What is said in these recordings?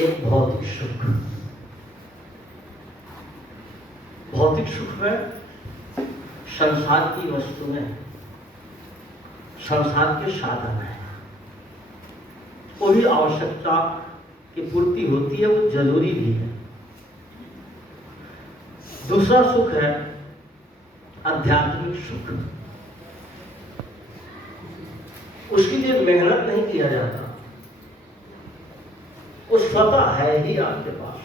एक भौतिक सुख। भौतिक सुख में संसार की वस्तुएं, संसार के साधन है, वो भी आवश्यकता की पूर्ति होती है, वो जरूरी भी है। दूसरा सुख है आध्यात्मिक सुख। उसके लिए मेहनत नहीं किया जाता, वो स्वतः है ही आपके पास।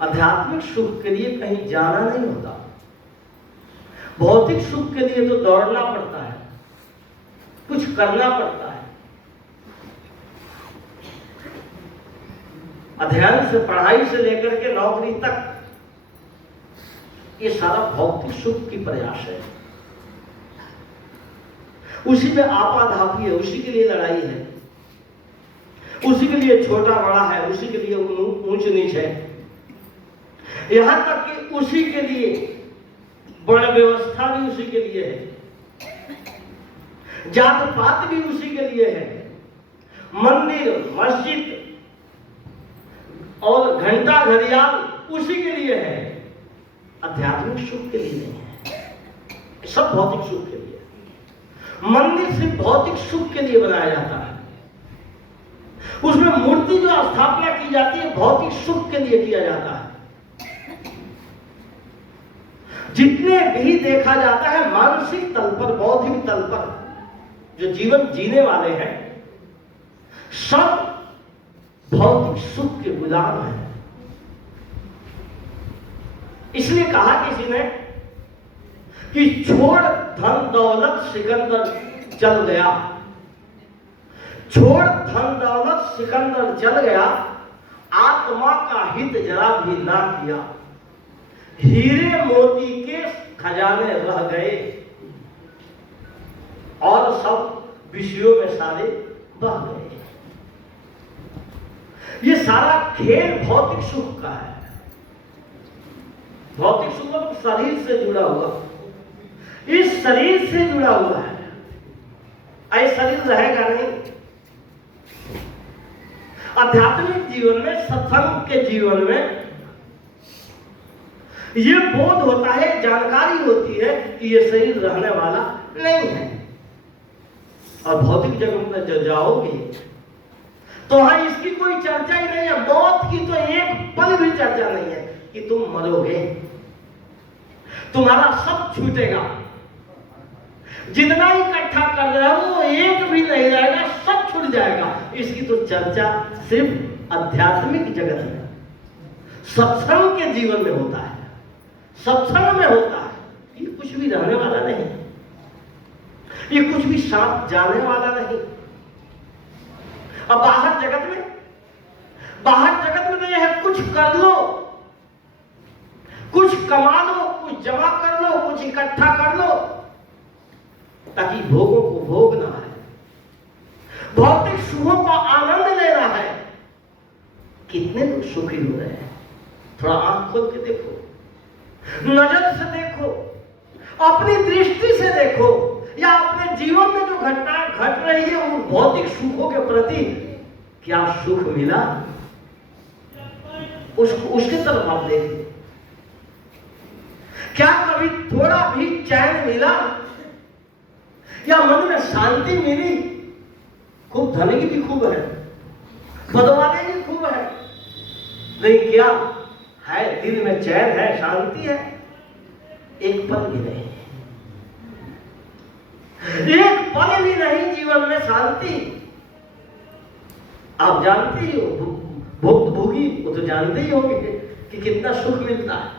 आध्यात्मिक सुख के लिए कहीं जाना नहीं होता। भौतिक सुख के लिए तो दौड़ना पड़ता है, कुछ करना पड़ता है। अध्ययन से, पढ़ाई से लेकर के नौकरी तक, ये सारा भौतिक सुख की प्रयास है। उसी में आपाधापी है, उसी के लिए लड़ाई है, उसी के लिए छोटा बड़ा है, उसी के लिए ऊंच नीच है। यहां तक कि उसी के लिए वर्ण व्यवस्था भी उसी के लिए है, जात पात भी उसी के लिए है, मंदिर मस्जिद और घंटा घड़ियाल उसी के लिए है। आध्यात्मिक सुख के लिए नहीं है, सब भौतिक सुख के लिए। मंदिर सिर्फ भौतिक सुख के लिए बनाया जाता है। उसमें मूर्ति जो स्थापना की जाती है भौतिक सुख के लिए किया जाता है। जितने भी देखा जाता है मानसिक तल पर, बौद्धिक तल पर जो जीवन जीने वाले हैं, सब भौतिक सुख के गुलाम हैं। इसलिए कहा किसी ने कि छोड़ धन दौलत सिकंदर चल गया, छोड़ धन दौलत सिकंदर चल गया, आत्मा का हित जरा भी ना किया, हीरे मोती के खजाने रह गए और सब विषयों में सारे बह गए। ये सारा खेल भौतिक सुख का है। भौतिक सुख तो शरीर से जुड़ा हुआ, इस शरीर से जुड़ा हुआ है। ऐसा शरीर रहेगा नहीं। आध्यात्मिक जीवन में, सत्संग के जीवन में ये बोध होता है, जानकारी होती है कि ये शरीर रहने वाला नहीं है। और भौतिक जगत में जो जाओगे तो हाँ, इसकी कोई चर्चा ही नहीं है। मौत की तो एक पल भी चर्चा नहीं है कि तुम मरोगे, तुम्हारा सब छूटेगा, जितना इकट्ठा कर रहे हो एक भी नहीं रहेगा, सब छूट जाएगा। इसकी तो चर्चा सिर्फ आध्यात्मिक जगत में, सत्संग के जीवन में होता है, सत्संग में होता है। ये कुछ भी रहने वाला नहीं, ये कुछ भी साथ जाने वाला नहीं। अब बाहर जगत में, बाहर जगत में तो यह है कुछ कर लो, कुछ कमा लो, कुछ जमा कर लो, कुछ इकट्ठा कर लो, ताकि भोगों को भोगना है, भौतिक सुखों का आनंद लेना है। कितने लोग सुखी हो रहे हैं? थोड़ा आंख खोल के देखो, नजर से देखो, अपनी दृष्टि से देखो, या अपने जीवन में जो घटनाएं घट रही है उन भौतिक सुखों के प्रति क्या सुख मिला, उसके तरफ आप देखिए। क्या कभी थोड़ा भी चैन मिला या मन में शांति मिली? खूब धनी भी खूब है, बदवाले भी खूब है, नहीं क्या है? दिल में चैन है, शांति है? एक पल भी नहीं, एक पल भी नहीं जीवन में शांति। आप जानते ही हो, भुक्तभोगी वो तो जानते ही होंगे कि कितना सुख मिलता है,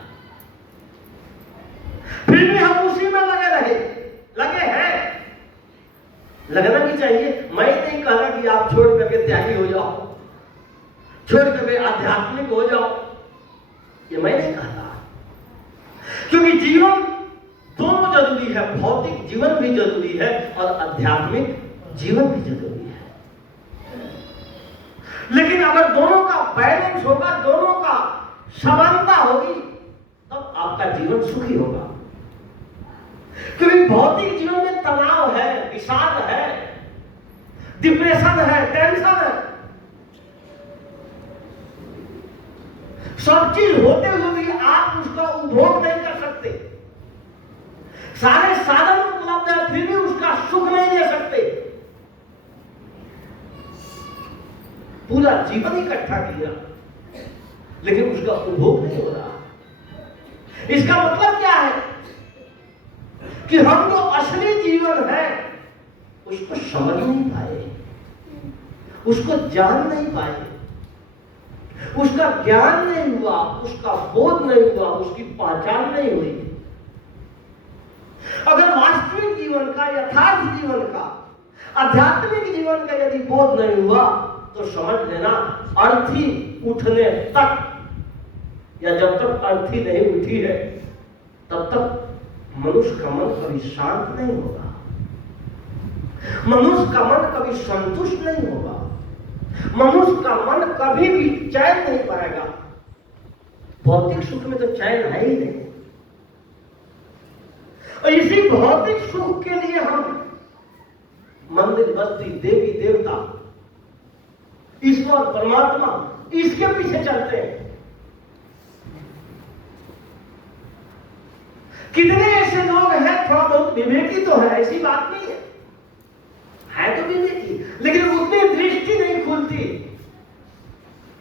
फिर भी हम उसी में लगे हैं। लगना भी चाहिए। मैं नहीं कहता कि आप छोड़ करके त्यागी हो जाओ, छोड़ करके आध्यात्मिक हो जाओ, ये मैं नहीं कहता। क्योंकि जीवन दोनों जरूरी है, भौतिक जीवन भी जरूरी है और आध्यात्मिक जीवन भी जरूरी है। लेकिन अगर दोनों का बैलेंस होगा, दोनों का समानता होगी, तब आपका जीवन सुखी होगा। क्योंकि भौतिक जीवन में तनाव है, विषाद है, डिप्रेशन है, टेंशन है, सब चीज होते हुए भी आप उसका उपभोग नहीं कर सकते, सारे साधन उपलब्ध है फिर भी उसका सुख नहीं ले सकते, पूरा जीवन इकट्ठा किया लेकिन उसका उपभोग नहीं हो रहा। इसका मतलब क्या है कि हम जो असली जीवन है उसको समझ नहीं पाए, उसको जान नहीं पाए, उसका ज्ञान नहीं हुआ, उसका बोध नहीं हुआ, उसकी पहचान नहीं हुई। अगर वास्तविक जीवन का, यथार्थ जीवन का, आध्यात्मिक जीवन का यदि बोध नहीं हुआ तो समझ लेना अर्थी उठने तक, या जब तक अर्थी नहीं उठी है तब तक मनुष्य का मन कभी शांत नहीं होगा, मनुष्य का मन कभी संतुष्ट नहीं होगा, मनुष्य का मन कभी भी चैन नहीं पाएगा। भौतिक सुख में तो चैन है ही नहीं, और इसी भौतिक सुख के लिए हम मंदिर, बस्ती, देवी देवता, ईश्वर, परमात्मा, इसके पीछे चलते हैं। कितने ऐसे लोग हैं, थोड़ा बहुत विवेकी तो है, ऐसी बात नहीं है तो विवेकी, लेकिन उतनी दृष्टि नहीं खुलती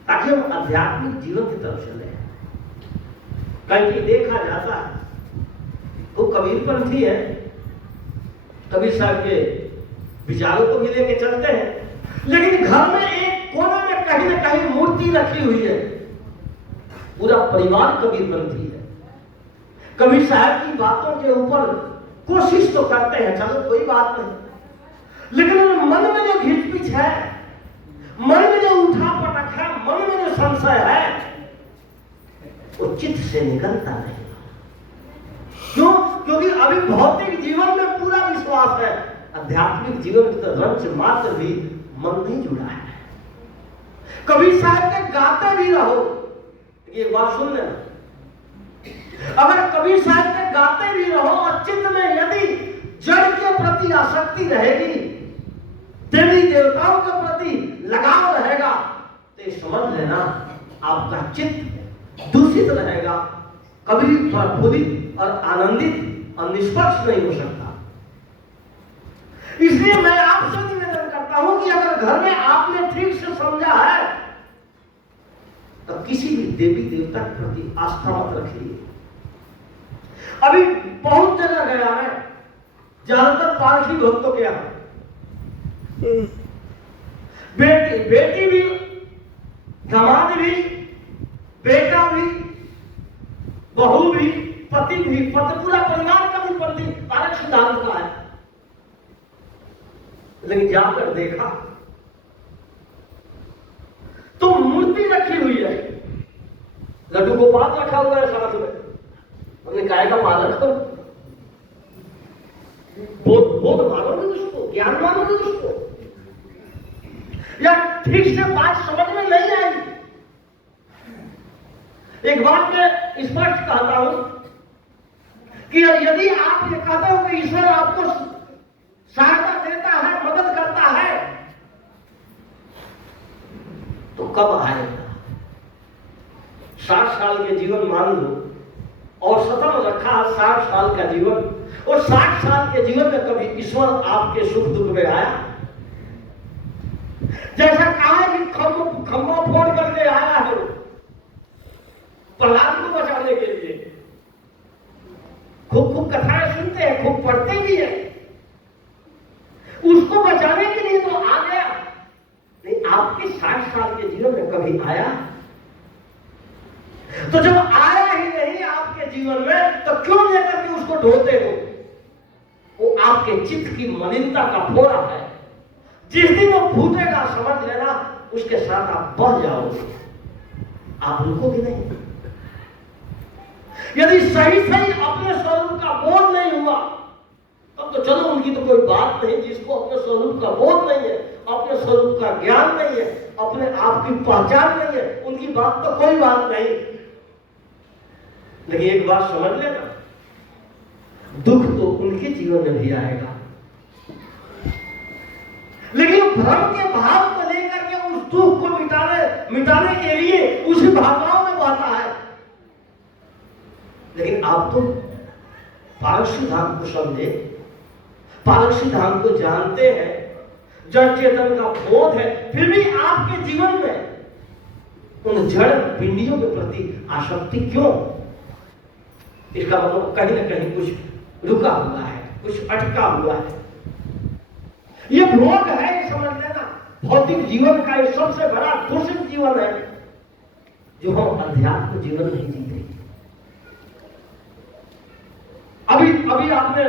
ताकि हम आध्यात्मिक जीवन की तरफ चले। कहीं देखा जाता है वो कबीरपंथी है, कबीर साहब के विचारों को भी लेके चलते हैं, लेकिन घर में एक कोने में कहीं ना कहीं मूर्ति रखी हुई है, पूरा परिवार कबीरपंथी है। कबीर साहब की बातों के ऊपर कोशिश तो करते हैं, चलो कोई बात नहीं, लेकिन मन में जो घिचपिच है, मन में जो उठा पटक है, मन में जो संशय है, वो चित्त से निकलता नहीं। क्यों? क्योंकि अभी भौतिक जीवन में पूरा विश्वास है, आध्यात्मिक जीवन की तरफ रंच मात्र भी मन नहीं जुड़ा है। कबीर साहब के गाते भी रहो, ये बात सुन लेना, अगर कबीर साहब के गाते भी रहो और चित्त में यदि जड़ के प्रति आसक्ति रहेगी, देवी देवताओं के प्रति लगाव रहेगा, तो समझ लेना आपका चित्त दूषित रहेगा, कभी प्रफुल्लित और आनंदित और निष्पक्ष नहीं हो सकता। इसलिए मैं आपसे निवेदन करता हूं कि अगर घर में आपने ठीक से समझा है तो किसी भी देवी देवता के प्रति आस्था मत रखिए। अभी बहुत जगह गया है, ज्यादातर पारसी भक्तों के यहां बेटी भी, दामाद भी, बेटा भी, बहू भी, पति भी, पूरा परिवार का भी पति अलग सिद्धांत का है, लेकिन जाकर देखा तो मूर्ति रखी हुई है, लड्डू गोपाल रखा हुआ है साथ में, हमने काय का पालन करो, बोध मानोगे उसको, ज्ञान मानोगे उसको, या ठीक से बात समझ में नहीं आई। एक बात मैं स्पष्ट कहता हूं कि यदि आप ये कहते हो कि ईश्वर आपको सहायता देता है, मदद करता है, तो कब आएगा? 60 साल के जीवन मान लो, औसतन रखा 60 साल का जीवन, और 60 साल के जीवन में कभी ईश्वर आपके सुख दुख में आया? जैसा कहा कि खंभा फोड़ करके आया है प्रहलाद को बचाने के लिए, खूब कथाएं सुनते हैं, खूब पढ़ते भी हैं, उसको बचाने के लिए तो आ गया, नहीं आपके 60 साल के जीवन में कभी आया? तो जब आया ही नहीं आपके जीवन में, तो क्यों लेकर के उसको ढोते हो? वो आपके चित्त की मलिनता का फोड़ा है, जिस दिन वो फूटेगा समझ लेना उसके साथ आप बह जाओगे, आप रुकोगे नहीं। यदि सही सही अपने स्वरूप का बोध नहीं हुआ तब तो चलो उनकी तो कोई बात नहीं, जिसको अपने स्वरूप का बोध नहीं है, अपने स्वरूप का ज्ञान नहीं है, अपने आप की पहचान नहीं है, उनकी बात तो कोई बात नहीं। लेकिन एक बात समझ लेना, दुख तो उनके जीवन में भी आएगा, लेकिन भ्रम के भाव को लेकर के उस दुख को मिटाने के लिए उसी भावनाओं में बहता है। लेकिन आप तो पारक सिद्धांत को समझे, पारक सिद्धांत को जानते हैं, जड़ चेतन का बोध है, फिर भी आपके जीवन में उन जड़ पिंडियों के प्रति आसक्ति क्यों? इसका मतलब कहीं ना कहीं कुछ रुका हुआ है, कुछ अटका हुआ है। ये भोग है, ये समझ लेना। भौतिक जीवन का ये सबसे बड़ा दूषित जीवन है जो हम अध्यात्म जीवन नहीं जीते। अभी आपने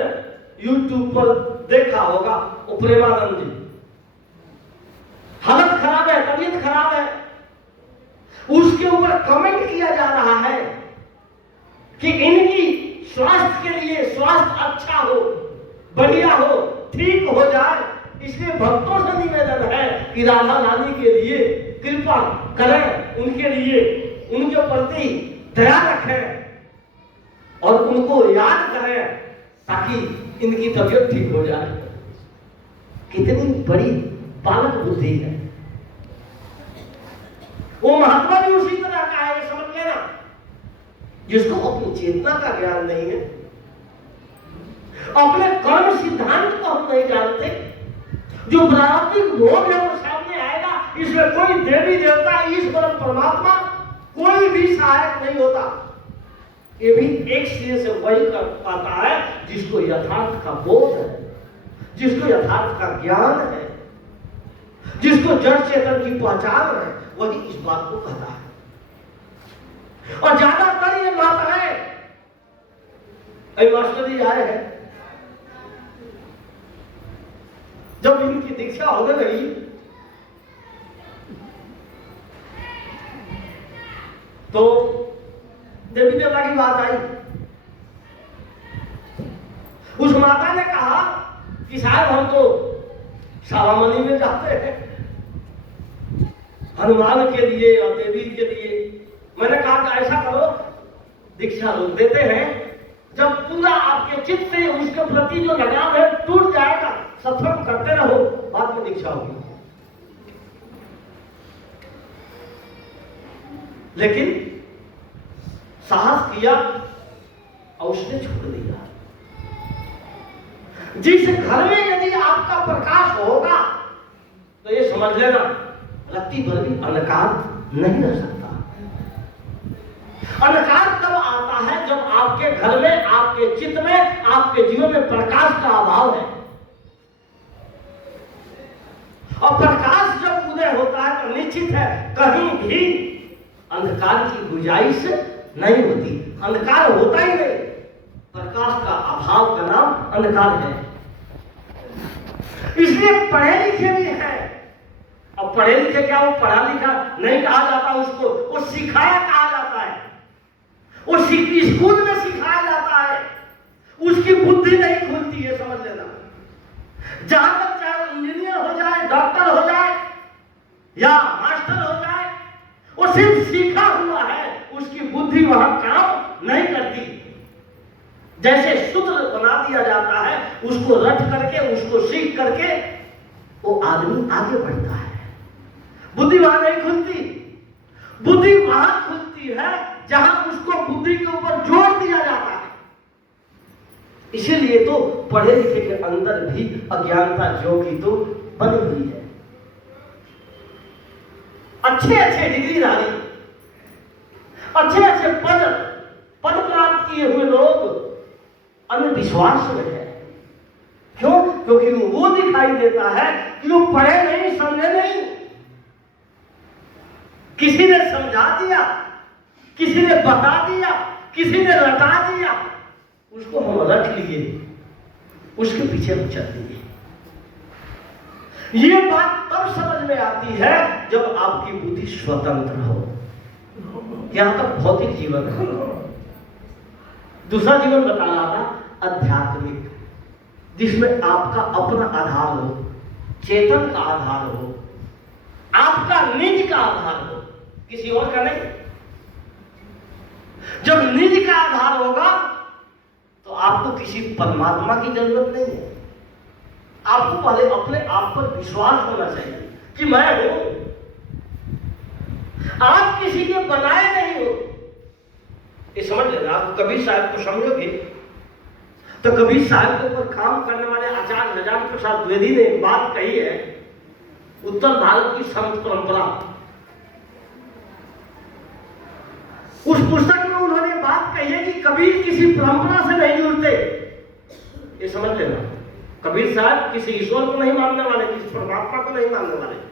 YouTube पर देखा होगा, वो प्रेमानंद जी, हालत खराब है, तबीयत खराब है, उसके ऊपर कमेंट किया जा रहा है कि इनकी स्वास्थ्य के लिए, स्वास्थ्य अच्छा हो, बढ़िया हो, ठीक हो जाए, इसलिए भक्तों से निवेदन है कि राधा रानी के लिए कृपा करें, उनके लिए, उनके प्रति दया रखें और उनको याद करें ताकि इनकी तबीयत ठीक हो जाए। कितनी बड़ी बालक बुद्धि है। वो महात्मा भी उसी तरह का है, ये समझ लेना, जिसको अपनी चेतना का ज्ञान नहीं है, अपने कर्म सिद्धांत को हम नहीं जानते, जो प्रारब्धिक भोग है वो सामने आएगा, इसमें कोई देवी देवता, ईश्वर, परमात्मा कोई भी सहायक नहीं होता। ये भी एक सिरे से वही कर पाता है जिसको यथार्थ का बोध है, जिसको यथार्थ का ज्ञान है, जिसको जड़ चेतन की पहचान है, वही इस बात को कहता है। और ज्यादातर ये माताएं, मास्टर जी आए हैं, जब इनकी दीक्षा होने लगी तो देवी देवता की बात आई। उस माता ने कहा कि शायद हम तो सावामनी में जाते हैं हनुमान के लिए और देवी के लिए। मैंने कहा कि ऐसा करो, दीक्षा रोक देते हैं, जब पूरा आपके चित्त से उसके प्रति जो लगाव है टूट जाएगा, सत्संग करते रहो, बाद में दीक्षा होगी। लेकिन साहस किया और उसने छोड़ दिया। जिस घर में यदि आपका प्रकाश होगा तो ये समझ लेना, रत्ती भर भी अंधकार नहीं रह सकता। अंधकार तब आता है जब आपके घर में, आपके चित्त में, आपके जीवन में प्रकाश का अभाव है। और प्रकाश जब उदय होता है तो निश्चित है कहीं भी अंधकार की गुंजाइश नहीं होती। अंधकार होता ही नहीं, प्रकाश का अभाव का नाम अंधकार है। इसलिए पढ़े लिखे भी हैं, और पढ़े लिखे क्या, वो पढ़ा लिखा नहीं कहा जाता उसको, वो सिखाया कहा जाता है। वो स्कूल में सिखाया जाता है, उसकी बुद्धि नहीं खुलती है, समझ लेना। जहां तक चाहे वो इंजीनियर हो जाए, डॉक्टर हो जाए या मास्टर हो जाए, वो सिर्फ सीखा हुआ है, उसकी बुद्धि वहां काम नहीं करती। जैसे सूत्र बना दिया जाता है, उसको रट करके, उसको सीख करके वो आदमी आगे बढ़ता है। बुद्धि वहां नहीं खुलती। बुद्धि वहां खुलती है जहां उसको बुद्धि के ऊपर जोर दिया जाता है। इसीलिए तो पढ़े लिखे के अंदर भी अज्ञानता जो की तो बनी हुई है। अच्छे अच्छे डिग्रीधारी, अच्छे अच्छे पद प्राप्त किए हुए लोग अंधविश्वास में है। क्यों? क्योंकि वो दिखाई देता है कि वो पढ़े नहीं, समझे नहीं। किसी ने समझा दिया, किसी ने बता दिया, किसी ने रटा दिया, उसको हम रख लिए, उसके पीछे हम चल दिए। ये बात तब समझ में आती है जब आपकी बुद्धि स्वतंत्र हो। यहां तक भौतिक जीवन है। दूसरा जीवन बता रहा था आध्यात्मिक, जिसमें आपका अपना आधार हो, चेतन का आधार हो, आपका निज का आधार हो, किसी और का नहीं। जब निज का आधार होगा तो आपको किसी परमात्मा की जरूरत नहीं है। आपको पहले अपने आप पर विश्वास होना चाहिए कि मैं हूं। आप किसी के बनाए नहीं हो, ये समझ लेना। आप कबीर साहब को समझोगे तो कबीर साहब के ऊपर काम करने वाले आचार्य नजाम प्रसाद द्विवेदी ने एक बात कही है, उत्तर भारत की संत परंपरा, उस पुस्तक में उन्होंने बात कही है कि कबीर किसी परंपरा से नहीं जुड़ते। ये समझ लेना, कबीर साहब किसी ईश्वर को नहीं मानने वाले, किसी परमात्मा को नहीं मानने वाले।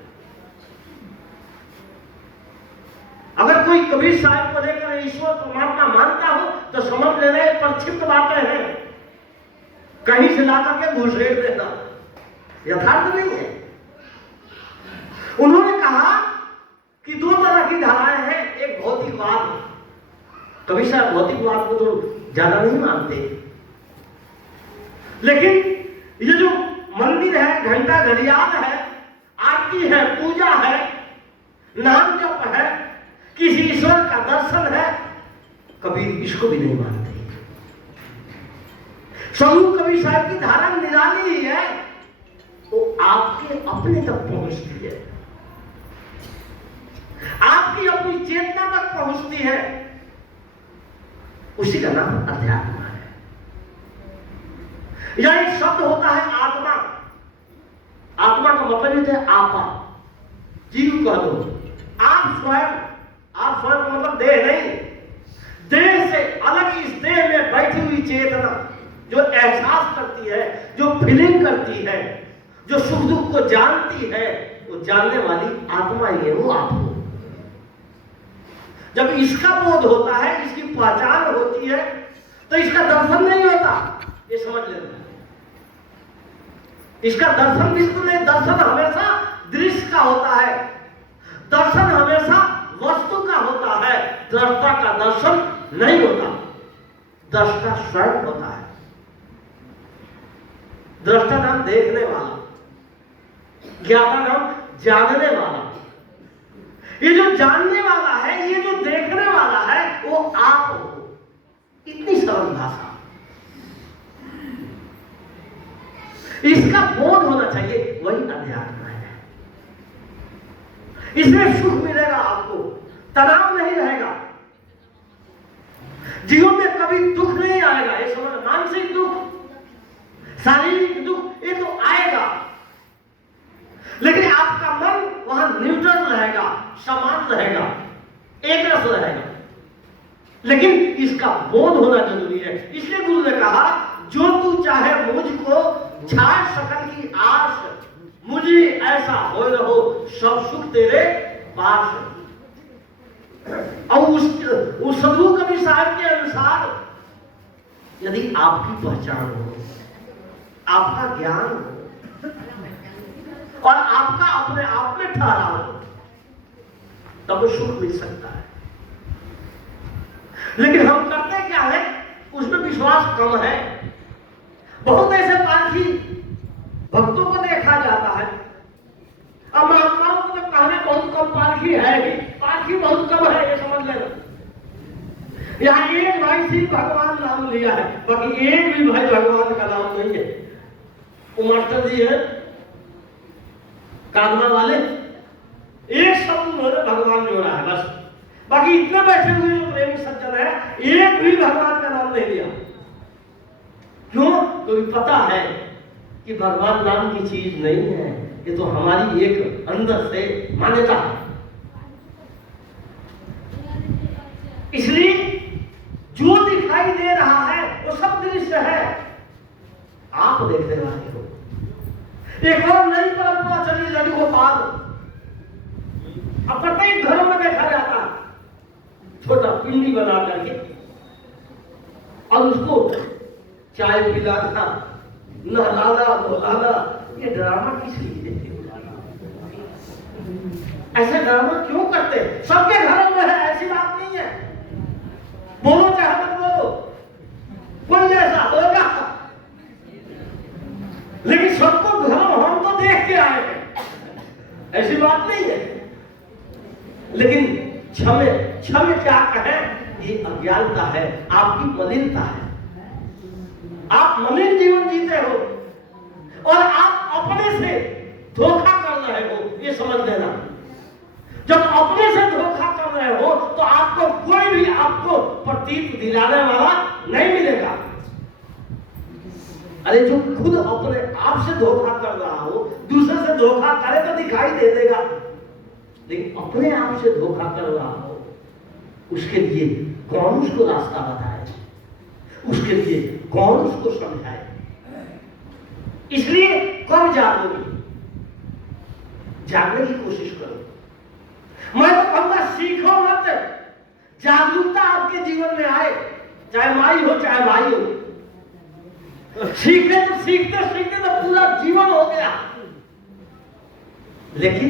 अगर कोई कबीर साहब को लेकर ईश्वर परमात्मा मानता हो तो समझ लेना ये परिचित बातें हैं, कहीं से लाकर के घुसेड़ देना, यथार्थ नहीं है। उन्होंने कहा कि दो तरह की धाराएं हैं, एक भौतिकवाद, कबीर साहब भौतिकवाद को तो ज्यादा नहीं मानते, लेकिन ये जो मंदिर है, घंटा घड़ियाल है, आरती है, पूजा है, नाम जप है, किसी ईश्वर का दर्शन है, कबीर इसको भी नहीं मानते। स्वरूप कबीर साहब की धारा निराली ही है, वो आपके अपने तक पहुंचती है, आपकी अपनी चेतना तक पहुंचती है, उसी का नाम अध्यात्म है। यह एक शब्द होता है आत्मा, आत्मा का मतलब है आपा, जीव कह दो, आप स्वयं, आप स्वयं का मतलब देह नहीं, देह से अलग इस देह में बैठी हुई चेतना जो एहसास करती है, जो फीलिंग करती है, जो सुख दुख को जानती है, वो जानने वाली आत्मा ही है, वो आप हो। जब इसका बोध होता है, इसकी पहचान होती है, तो इसका दर्शन नहीं होता, ये समझ लेना। इसका दर्शन बिल्कुल नहीं, दर्शन हमेशा दृश्य का होता है, दर्शन हमेशा वस्तु का होता है, दृष्टा का दर्शन नहीं होता, दृष्टा स्वयं होता है। दृष्टा नाम देखने वाला, ज्ञाता नाम जानने वाला। ये जो जानने वाला है, ये जो देखने वाला है, वो आप हो। इतनी सरल भाषा, इसका बोध होना चाहिए, वही अध्यात्म है। इसमें सुख मिलेगा आपको, तनाव नहीं रहेगा, जीवन में कभी दुख नहीं आएगा। ये समझ, मानसिक दुख, शारीरिक दुख ये तो आएगा, लेकिन आपका मन वहां न्यूट्रल रहेगा, समान रहेगा, एक रस रहेगा। लेकिन इसका बोध होना जरूरी है। इसलिए गुरु ने कहा, जो तू चाहे मुझको छाड़ सकन की आस, मुझे ऐसा हो रहो सब सुख तेरे पास। और उस सदगुरु कबीर साहब के अनुसार यदि आपकी पहचान हो, आपका ज्ञान हो और आपका अपने आप में ठहराव हो, तब सुख मिल सकता है। लेकिन हम करते क्या है, उसमें विश्वास कम है। बहुत ऐसे पारखी भक्तों को देखा जाता है, अब महात्माओं को तो कहने बहुत कम पारखी है ही, पारखी बहुत कम है, ये समझ लेना। यहाँ एक भाई सिर्फ भगवान नाम लिया है, बाकी एक भी भाई भगवान का नाम नहीं है। वो मास्टर जी है कादमा वाले, एक शब्द उन्होंने भगवान जोड़ा है बस, बाकी इतने बैठे हुए जो प्रेमी सज्जन है, एक भी भगवान का नाम नहीं लिया। क्यों? क्योंकि पता है कि भगवान नाम की चीज नहीं है, ये तो हमारी एक अंदर से मान्यता है। इसलिए जो दिखाई दे रहा है वो सब दृश्य है, आप देखने वाले हो। एक और नई परंपरा चली लड्डू गोपाल, अब प्रत्येक घरों में देखा जाता है, छोटा पिंडी बना करके और उसको चाय पिलाना, नहलाना धोलाना। ये ड्रामा किस लिए देते? ऐसे ड्रामा क्यों करते? सबके घरों में है, ऐसी बात नहीं है। बोलो चाहे मत बोलो, कोई ऐसा होगा, लेकिन सबको घरों हम तो देख के आए हैं, ऐसी बात नहीं है। लेकिन क्षमे क्या कहें, ये अज्ञानता है, आपकी मलिनता है। आप मलिन जीवन जीते हो और आप अपने से धोखा कर रहे हो, ये समझ लेना। जब अपने से धोखा कर रहे हो तो आपको कोई भी आपको प्रतीत दिलाने वाला नहीं मिलेगा। अरे जो खुद अपने आप से धोखा कर रहा हो, दूसरे से धोखा करे तो दिखाई दे देगा, लेकिन अपने आप से धोखा कर रहा हो, उसके लिए कौन उसको रास्ता बताए, उसके लिए कौन उसको समझाए। इसलिए कब जागोगे? जागने की कोशिश करो। मैं तो कहूंगा सीखो मत, जागरूकता आपके जीवन में आए, चाहे माई हो चाहे भाई हो। सीखते तो सीखते सीखते तो पूरा जीवन हो गया, लेकिन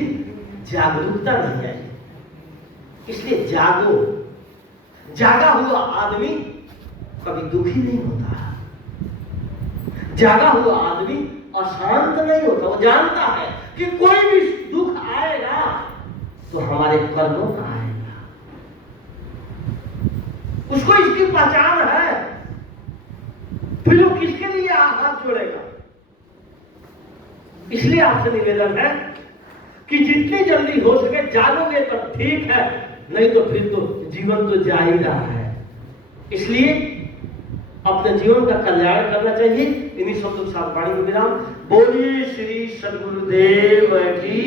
जागरूकता नहीं आई। इसलिए जागो। जागा हुआ आदमी कभी दुखी नहीं होता, जागा हुआ आदमी अशांत नहीं होता। वो जानता है कि कोई भी दुख आएगा तो हमारे कर्मों का आएगा, उसको इसकी पहचान है, फिर वो किसके लिए हाथ जोड़ेगा। इसलिए आपसे निवेदन है कि जितनी जल्दी हो सके जागोगे तो ठीक है, नहीं तो फिर तो जीवन तो जा ही रहा है। इसलिए अपने जीवन का कल्याण करना चाहिए। इन्हीं शब्दों के साथ वाणी को विराम। बोलिए श्री सद्गुरुदेव की।